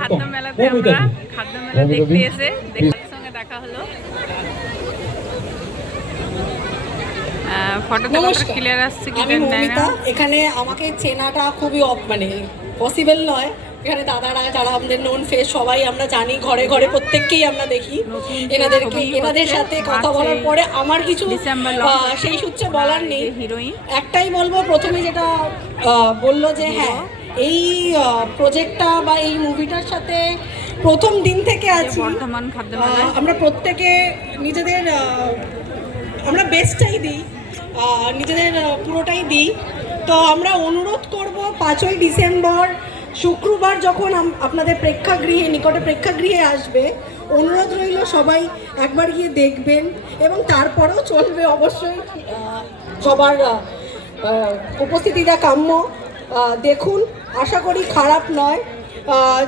খাদ্য মেলাতে আমরা খাদ্য মেলা দেখতে এসে সঙ্গে দেখা হলো। ফটোতে ক্লিয়ার আসছে কি আমি মৌমিতা। এখানে আমাকে চেনাটা খুবই মানে পসিবল নয়। এখানে দাদারা যারা আমাদের নোন ফেস সবাই আমরা জানি ঘরে ঘরে প্রত্যেককেই আমরা দেখি। এনাদেরকে এনাদের সাথে কথা বলার পরে আমার কিছু সেই সূত্রে বলার নেই। একটাই বলব প্রথমে যেটা আহ, বলল যে হ্যাঁ এই প্রজেক্টটা বা এই মুভিটার সাথে প্রথম দিন থেকে আছি। বর্ধমান আমরা প্রত্যেকে নিজেদের আমরা বেস্টটাই দিই। নিজেদের পুরোটাই দিই। তো আমরা অনুরোধ করব পাঁচই ডিসেম্বর শুক্রবার যখন আপনাদের প্রেক্ষাগৃহে নিকটে প্রেক্ষাগৃহে আসবে অনুরোধ রইল সবাই একবার গিয়ে দেখবেন এবং তারপরেও চলবে অবশ্যই সবার উপস্থিতিটা কাম্য। দেখুন আশা করি খারাপ নয়।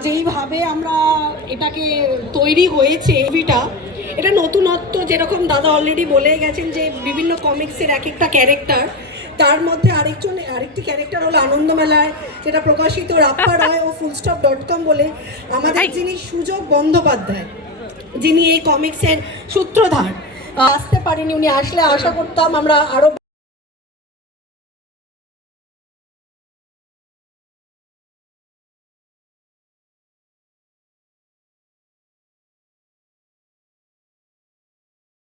যেইভাবে আমরা এটাকে তৈরি হয়েছে মুভিটা এটা নতুনত্ব যেরকম দাদা অলরেডি বলে গেছেন যে বিভিন্ন কমিক্সের এক একটা ক্যারেক্টার তার মধ্যে আরেকজন আরেকটি ক্যারেক্টার হলো আনন্দমেলায় যেটা প্রকাশিত রাপ্পা রায় ও ফুলস্টপ ডট কম বলে। আমাদের যিনি সুযোগ বন্দ্যোপাধ্যায় যিনি এই কমিক্সের সূত্রধার আসতে পারেনি উনি আসলে আশা করতাম আমরা আরও